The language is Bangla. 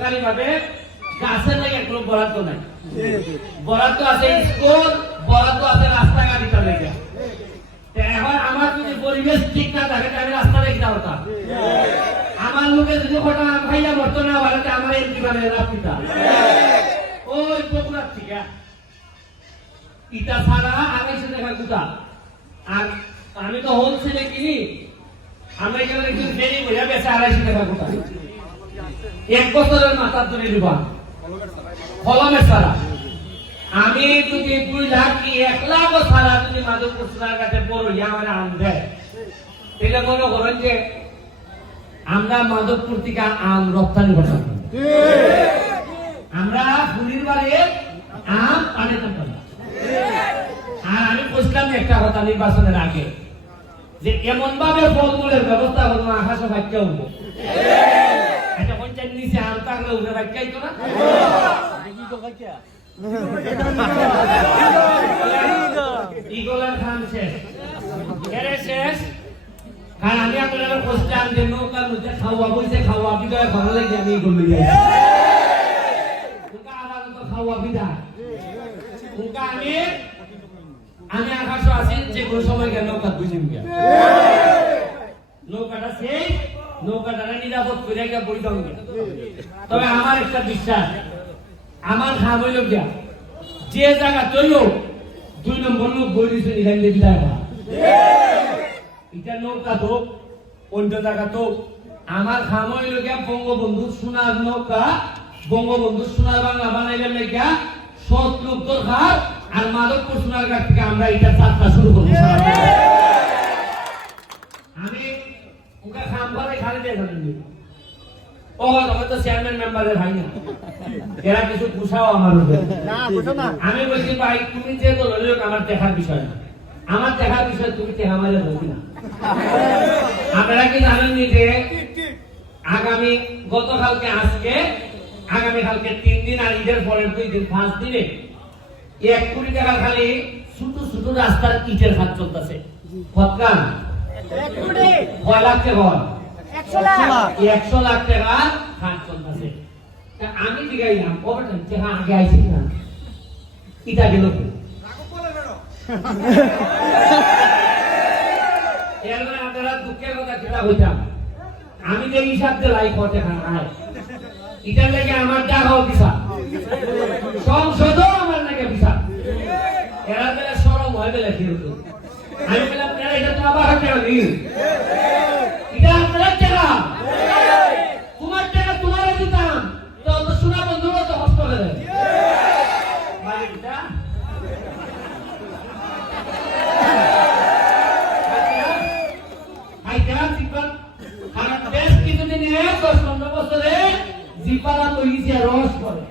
সরকারি ভাবে গাছের লাগে কোনো বরাদ্দ নাই, বরাদ্দ আছে স্কুল, বরাদ্দ আছে রাস্তাঘাট ইটার লেগে। এখন আমার যদি পরিবেশ ঠিক না থাকে আমি রাস্তা দেখতে হতাম, আমার লোকে যদি ঘটনা ভাইয়া মরতো না বলে আমার এমপি মানে রাস্তা ওই বগুড়ার থেকে ইটা ছাড়া 250 টাকা গুটা। আর আমি তো হোলসেলে কিনি, আমরা এখানে একটু দেরি হয়ে বেছে 250 টাকা গুটা। 1 বছরের মাথার ধরে দিবা কলমের ছাড়া। আমি যদি 2 লাখ কি 1 লাখ ছাড়া যদি মাধবপুর সোনার কাছে বড় আমার আম দেয়, এটা মনে করেন যে আমরা মাধবপুর থেকে আম রপ্তানি করতাম। আমরা ফুলির বাড়ির আম পানে থাকতাম। আর আমি বুঝলাম একটা কথা নির্বাচনের আগে যে এমন ভাবে ফলমূলের ব্যবস্থা করবো আকাশে ভাগ্য উঠবো। একটা পঞ্চায়েত নিচে আম থাকলে উঠে ভাগ্যাই তো না ইগলের খান শেষ এরে শেষ। আর আমি আপনারা বুঝলাম যে নৌকার মধ্যে খাওয়া বইছে, খাওয়া বিদায় ভালো লাগে আমি ইগল লইয়া আমার তো খাওয়া বিদায় আমি আকাশ আছি যে কোনো সময় গেল নৌকা বুঝিম গিয়া নৌকাটা সেই নৌকাটা নিরাপদ করে গিয়া বই দাও গিয়া। তবে আমার একটা বিশ্বাস, আমার খাম হইল গিয়া যে জায়গা তৈল 2 নম্বর লোক বই দিচ্ছে এখান দিয়ে বিদায় হওয়া। এটা নৌকা তো অন্য জায়গা তো আমার খাম হইল গিয়া বঙ্গবন্ধু সোনার নৌকা, বঙ্গবন্ধু সোনার বাংলা বানাইলেন গিয়া 7 লোক দরকার। আর মাধবপুর সোনার ঘাট থেকে আমরা এটা যাত্রা শুরু করবো। আমি ওকে খাম করে খালি দিয়ে জানেন ও তবে তো চেয়ারম্যান মেম্বারের ভাই না, এরা কিছু পুষাও আমার উপরে। আমি বলছি ভাই তুমি যে দলের লোক আমার দেখার বিষয় না, আমার দেখার বিষয় তুমি টেহা মারে বলবি না। আপনারা কি জানেন যে আগামী গতকালকে আজকে আগামীকালকে 3 দিন আর ঈদের পরের 2 দিন 5 দিনে 1 কোটি টাকা খালি ছোট ছোট রাস্তার ইটের কাজ চলতেছে। কতকান 1 লাখ টাকা 100 লাখ টাকা কাজ চলতেছে। আমি দিগাইলাম ওভারটাইম টাকা আগে আইছি না ইটা গেল এরপরে আপনারা দুঃখের কথা কিনা হইতাম আমি যে হিসাব দিলাই কত টাকা আয় এটার লেগে আমার টাকাও দিছা সংসদও আমার লেগে দিছা। এরা বেলা সরম হয় বেলা কি হতো আমি বললাম এটা তো আবার টাকা দিই এটা আপনার টাকা তোমার টাকা তোমার দিতাম তো শোনা বন্ধুরা তো হস্ত করে দেয় মালিকটা বেশ কিছুদিন 10-15 বছরে জিপালা তৈরি রস করে